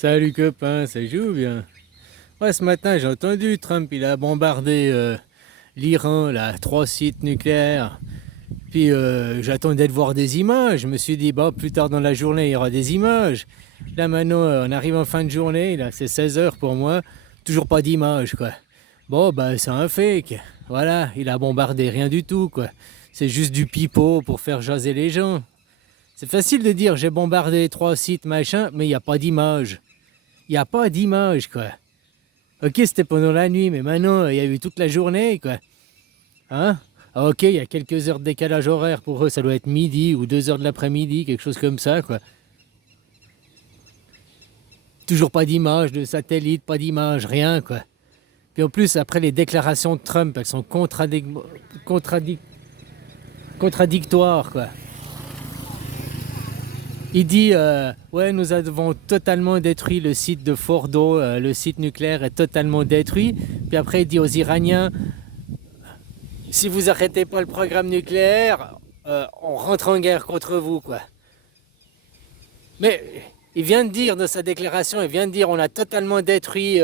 Salut copain, ça joue bien. Ouais, ce matin j'ai entendu Trump, il a bombardé l'Iran, là, 3 sites nucléaires. Puis j'attendais de voir des images. Je me suis dit, bah, plus tard dans la journée, il y aura des images. Là maintenant, on arrive en fin de journée, là, c'est 16 heures pour moi. Toujours pas d'images, quoi. Bon, bah, c'est un fake. Voilà, il a bombardé rien du tout, quoi. C'est juste du pipeau pour faire jaser les gens. C'est facile de dire, j'ai bombardé 3 sites, machin, mais il n'y a pas d'image. Il n'y a pas d'image, quoi. Ok, c'était pendant la nuit, mais maintenant, il y a eu toute la journée, quoi. Hein? Ah, ok, il y a quelques heures de décalage horaire pour eux, ça doit être midi ou 2 heures de l'après-midi, quelque chose comme ça, quoi. Toujours pas d'image de satellite, pas d'image, rien, quoi. Puis en plus, après les déclarations de Trump, elles sont contradic- contradictoires, quoi. Il dit, ouais, nous avons totalement détruit le site de Fordo, le site nucléaire est totalement détruit. Puis après, il dit aux Iraniens, si vous arrêtez pas le programme nucléaire, on rentre en guerre contre vous, quoi. Mais il vient de dire dans sa déclaration, il vient de dire on a totalement détruit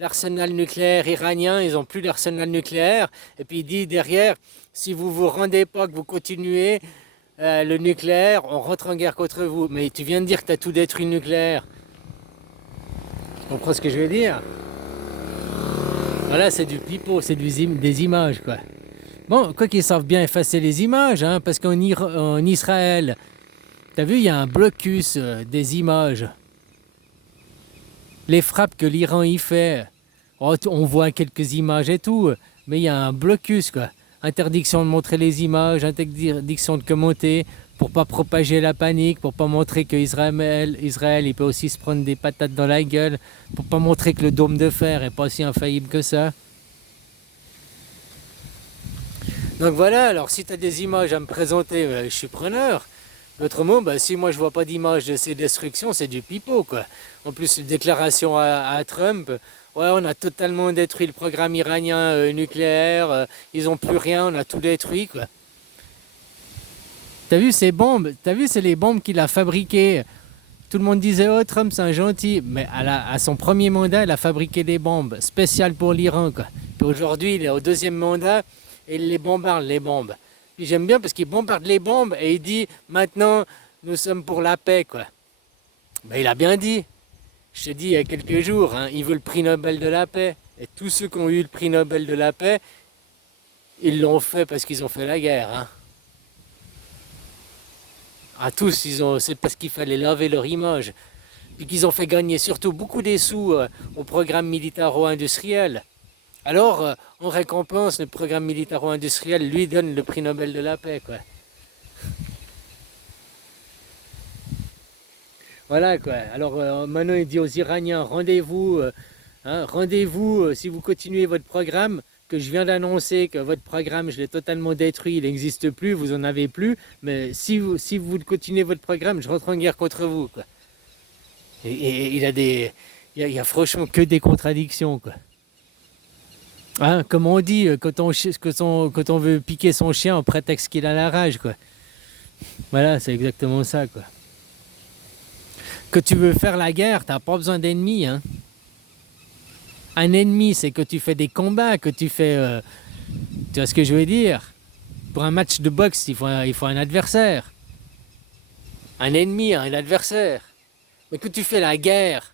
l'arsenal nucléaire iranien, ils n'ont plus d'arsenal nucléaire. Et puis il dit derrière, si vous vous rendez pas, que vous continuez le nucléaire, on rentre en guerre contre vous. Mais tu viens de dire que tu as tout détruit le nucléaire. Tu comprends ce que je veux dire? Voilà, c'est du pipeau, c'est des images, quoi. Bon, quoi qu'ils savent bien effacer les images, hein, parce qu'en Israël, t'as vu, il y a un blocus des images. Les frappes que l'Iran y fait, oh, on voit quelques images et tout, mais il y a un blocus, quoi. Interdiction de montrer les images, interdiction de commenter, pour pas propager la panique, pour pas montrer que Israël, il peut aussi se prendre des patates dans la gueule, pour pas montrer que le dôme de fer est pas si infaillible que ça. Donc voilà, alors si tu as des images à me présenter, je suis preneur. Autrement, bah, si moi je vois pas d'image de ces destructions, c'est du pipeau, quoi. En plus, une déclaration à Trump, ouais, on a totalement détruit le programme iranien nucléaire, ils ont plus rien, on a tout détruit, quoi. T'as vu ces bombes? T'as vu, c'est les bombes qu'il a fabriquées. Tout le monde disait, oh, Trump, c'est un gentil. Mais à son premier mandat, il a fabriqué des bombes spéciales pour l'Iran, quoi. Puis aujourd'hui, il est au deuxième mandat et il les bombarde, les bombes. Puis j'aime bien parce qu'il bombarde les bombes et il dit, maintenant, nous sommes pour la paix, quoi. Ben, il a bien dit. Je te dis, il y a quelques jours, hein, il veut le prix Nobel de la paix. Et tous ceux qui ont eu le prix Nobel de la paix, ils l'ont fait parce qu'ils ont fait la guerre, hein. À tous, c'est parce qu'il fallait laver leur image. Puis qu'ils ont fait gagner surtout beaucoup des sous au programme militaro-industriel. Alors, en récompense, le programme militaro-industriel lui donne le prix Nobel de la paix, quoi. Voilà, quoi. Alors, maintenant, il dit aux Iraniens, rendez-vous, hein, rendez-vous si vous continuez votre programme, que je viens d'annoncer que votre programme, je l'ai totalement détruit, il n'existe plus, vous en avez plus, mais si vous continuez votre programme, je rentre en guerre contre vous, quoi. Et il y a franchement que des contradictions, quoi. Hein, comme on dit, quand on veut piquer son chien, on prétexte qu'il a la rage, quoi. Voilà, c'est exactement ça, quoi. Que tu veux faire la guerre, t'as pas besoin d'ennemis, hein. Un ennemi, c'est que tu fais des combats, que tu fais... tu vois ce que je veux dire? Pour un match de boxe, il faut un adversaire. Un ennemi, un adversaire. Mais que tu fais la guerre,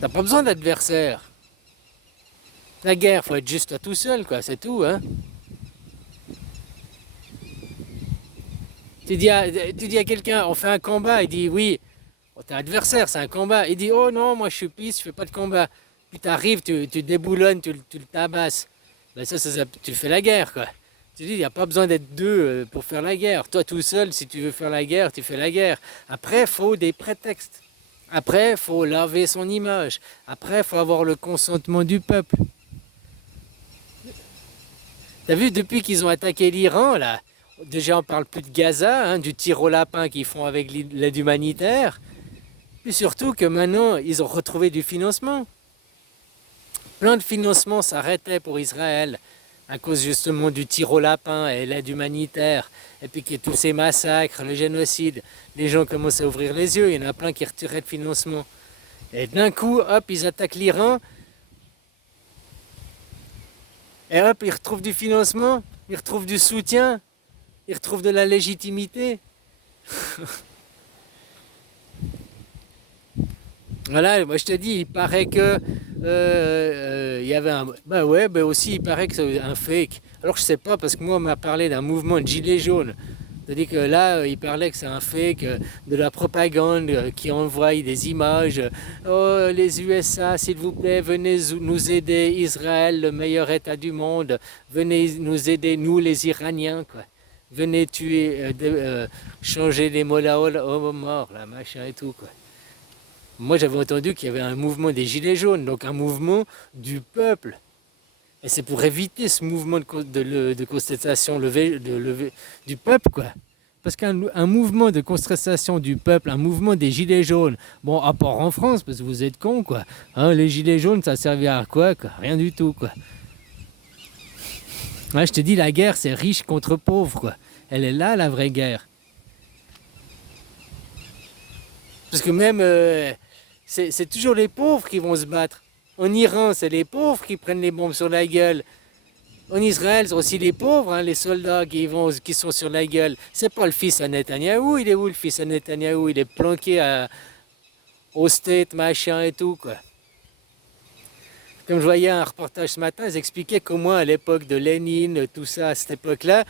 t'as pas besoin d'adversaire. La guerre, faut être juste à tout seul, quoi, c'est tout, hein. Tu dis à quelqu'un, on fait un combat, il dit oui. Oh, t'es adversaire, c'est un combat. Il dit, oh non, moi je suis pisse, je fais pas de combat. Puis t'arrives, tu déboulonnes, tu le tabasses. Ben tu fais la guerre, quoi. Tu dis, il n'y a pas besoin d'être deux pour faire la guerre. Toi tout seul, si tu veux faire la guerre, tu fais la guerre. Après, il faut des prétextes. Après, il faut laver son image. Après, il faut avoir le consentement du peuple. T'as vu, depuis qu'ils ont attaqué l'Iran, là, déjà on parle plus de Gaza, hein, du tir au lapin qu'ils font avec l'aide humanitaire. Puis surtout que maintenant, ils ont retrouvé du financement. Plein de financements s'arrêtaient pour Israël. à cause justement du tir au lapin et l'aide humanitaire, et puis qu'il y ait tous ces massacres, le génocide, les gens commencent à ouvrir les yeux, il y en a plein qui retiraient le financement. Et d'un coup, hop, ils attaquent l'Iran, et hop, ils retrouvent du financement, ils retrouvent du soutien, ils retrouvent de la légitimité. Voilà, moi je te dis, il paraît que il y avait un. Bah ouais, bah aussi il paraît que c'est un fake. Alors je sais pas, parce que moi on m'a parlé d'un mouvement de gilets jaunes. C'est-à-dire que là, il parlait que c'est un fake, de la propagande qui envoie des images. Oh, les USA, s'il vous plaît, venez nous aider, Israël, le meilleur État du monde. Venez nous aider, nous les Iraniens, quoi. Venez tuer, changer les mollahs aux morts, là, machin et tout, quoi. Moi, j'avais entendu qu'il y avait un mouvement des Gilets jaunes, donc un mouvement du peuple. Et c'est pour éviter ce mouvement de contestation du peuple, quoi. Parce qu'un mouvement de contestation du peuple, un mouvement des Gilets jaunes, bon, à part en France, parce que vous êtes cons, quoi. Hein, les Gilets jaunes, ça servait à quoi, quoi? Rien du tout, quoi. Ouais, je te dis, la guerre, c'est riche contre pauvre, quoi. Elle est là, la vraie guerre. Parce que même, c'est toujours les pauvres qui vont se battre. En Iran, c'est les pauvres qui prennent les bombes sur la gueule. En Israël, c'est aussi les pauvres, hein, les soldats qui sont sur la gueule. C'est pas le fils à Netanyahou. Il est où le fils à Netanyahou? Il est planqué au State, machin et tout, quoi. Comme je voyais un reportage ce matin, ils expliquaient comment à l'époque de Lénine, tout ça, à cette époque-là,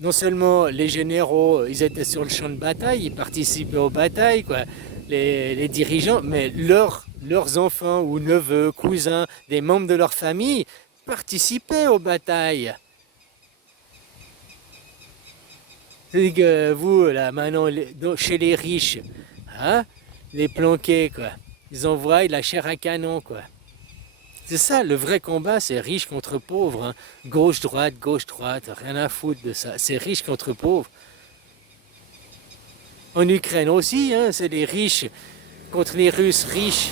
non seulement les généraux, ils étaient sur le champ de bataille, ils participaient aux batailles, quoi, les dirigeants, mais leurs enfants ou neveux, cousins, des membres de leur famille participaient aux batailles. C'est que vous, là, maintenant, chez les riches, hein, les planqués, quoi, ils envoient la chair à canon, quoi. C'est ça, le vrai combat, c'est riche contre pauvre. Hein. Gauche-droite, rien à foutre de ça. C'est riche contre pauvre. En Ukraine aussi, hein, c'est les riches contre les Russes riches.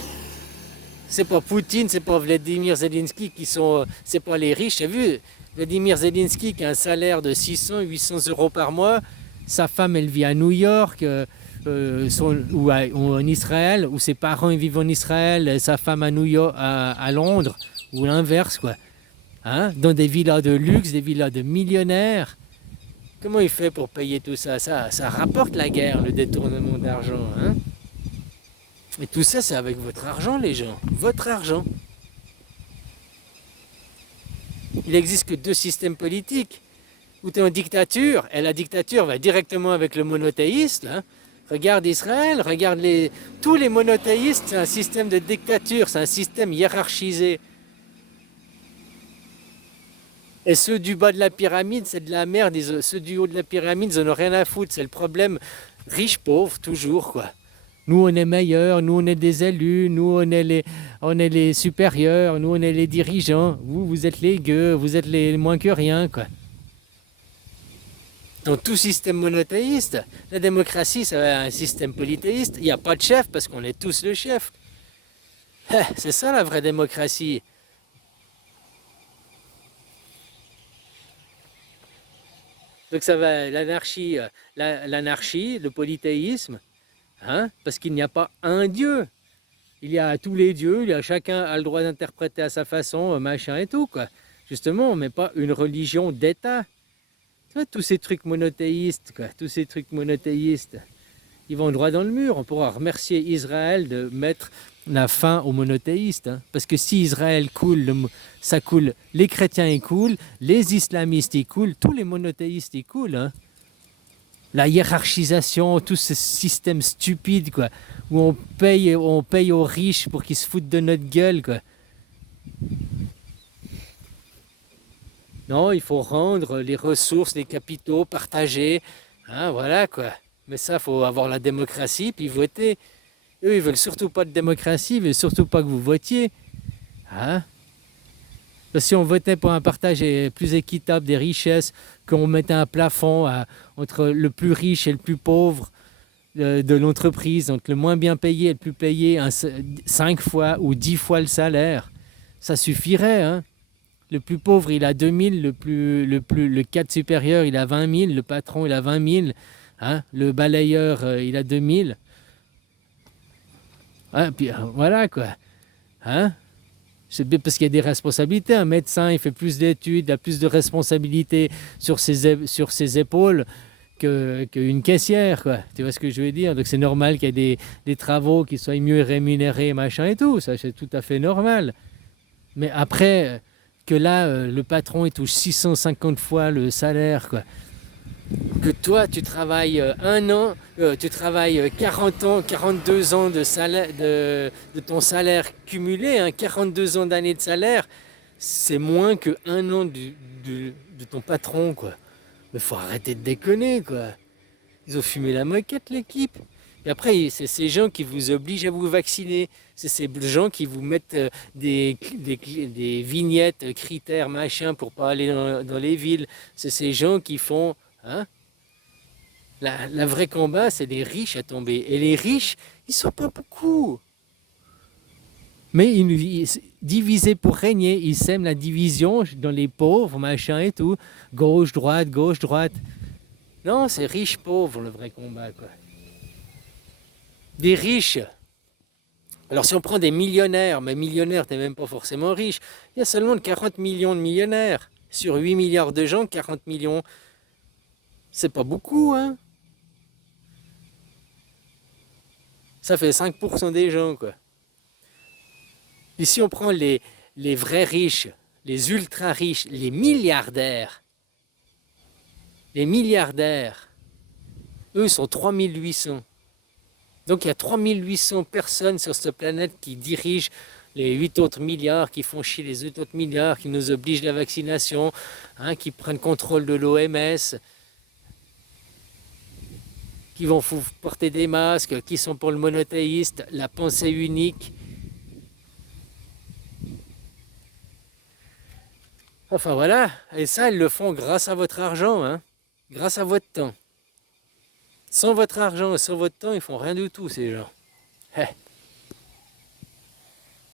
C'est pas Poutine, c'est pas Vladimir Zelensky qui sont. C'est pas les riches. T'as vu, Vladimir Zelensky qui a un salaire de 600, 800 euros par mois. Sa femme, elle vit à New York. Ou en Israël, où ses parents ils vivent en Israël, et sa femme à New York, à Londres, ou l'inverse, quoi. Hein? Dans des villas de luxe, des villas de millionnaires. Comment il fait pour payer tout ça? Ça rapporte la guerre, le détournement d'argent. Hein? Et tout ça, c'est avec votre argent, les gens. Votre argent. Il n'existe que deux systèmes politiques. Où tu es en dictature, et la dictature va directement avec le monothéiste, là. Regarde Israël, regarde tous les monothéistes, c'est un système de dictature, c'est un système hiérarchisé. Et ceux du bas de la pyramide, c'est de la merde. Ceux du haut de la pyramide, ils en ont rien à foutre. C'est le problème riche-pauvre, toujours, quoi. Nous, on est meilleurs, nous, on est des élus, nous, on est les supérieurs, nous, on est les dirigeants. Vous êtes les gueux, vous êtes les moins que rien, quoi. Dans tout système monothéiste, la démocratie, c'est un système polythéiste. Il n'y a pas de chef parce qu'on est tous le chef. C'est ça la vraie démocratie. Donc ça va, l'anarchie, le polythéisme, hein, parce qu'il n'y a pas un Dieu. Il y a tous les dieux, chacun a le droit d'interpréter à sa façon, machin et tout, quoi. Justement, on ne met pas une religion d'État. Tous ces trucs monothéistes, quoi, ils vont droit dans le mur. On pourra remercier Israël de mettre la fin aux monothéistes. Hein. Parce que si Israël coule, ça coule, les chrétiens y coulent, les islamistes y coulent, tous les monothéistes y coulent. Hein. La hiérarchisation, tout ce système stupide, quoi, où on paye aux riches pour qu'ils se foutent de notre gueule, quoi. Non, il faut rendre les ressources, les capitaux, partager. Hein, voilà quoi. Mais ça, il faut avoir la démocratie, puis voter. Eux, ils veulent surtout pas de démocratie, ils veulent surtout pas que vous votiez. Hein? Si on votait pour un partage plus équitable des richesses, qu'on mettait un plafond entre le plus riche et le plus pauvre de l'entreprise, donc le moins bien payé et le plus payé, 5 fois ou 10 fois le salaire, ça suffirait. Hein? Le plus pauvre, il a 2000, le cadre supérieur, il a 20 000, le patron, il a 20 000, hein, le balayeur, il a 2000. Hein, puis voilà quoi. Hein? C'est bien parce qu'il y a des responsabilités. Un médecin, il fait plus d'études, il a plus de responsabilités sur ses épaules qu'une caissière, quoi. Tu vois ce que je veux dire? Donc c'est normal qu'il y ait des travaux qui soient mieux rémunérés, machin et tout. Ça, c'est tout à fait normal. Mais après, que là, le patron, il touche 650 fois le salaire, quoi. Que toi, tu travailles un an, tu travailles 40 ans, 42 ans de, salaire, de ton salaire cumulé, hein, 42 ans d'années de salaire, c'est moins que un an de ton patron, quoi. Mais faut arrêter de déconner, quoi. Ils ont fumé la moquette, l'équipe. Et après, c'est ces gens qui vous obligent à vous vacciner. C'est ces gens qui vous mettent des vignettes, critères, machin, pour pas aller dans les villes. C'est ces gens qui font... Hein, la vraie combat, c'est les riches à tomber. Et les riches, ils sont pas beaucoup. Mais divisés pour régner, ils sèment la division dans les pauvres, machin et tout. Gauche, droite, gauche, droite. Non, c'est riche, pauvre, le vrai combat, quoi. Des riches. Alors si on prend des millionnaires, mais millionnaires, t'es même pas forcément riche. Il y a seulement 40 millions de millionnaires. Sur 8 milliards de gens, 40 millions. C'est pas beaucoup, hein. Ça fait 5% des gens, quoi. Et si on prend les vrais riches, les ultra riches, les milliardaires, eux sont 3800. Donc il y a 3800 personnes sur cette planète qui dirigent les 8 autres milliards, qui font chier les 8 autres milliards, qui nous obligent à la vaccination, hein, qui prennent contrôle de l'OMS, qui vont porter des masques, qui sont pour le monothéiste, la pensée unique. Enfin voilà, et ça, ils le font grâce à votre argent, hein, grâce à votre temps. Sans votre argent et sans votre temps, ils font rien du tout, ces gens.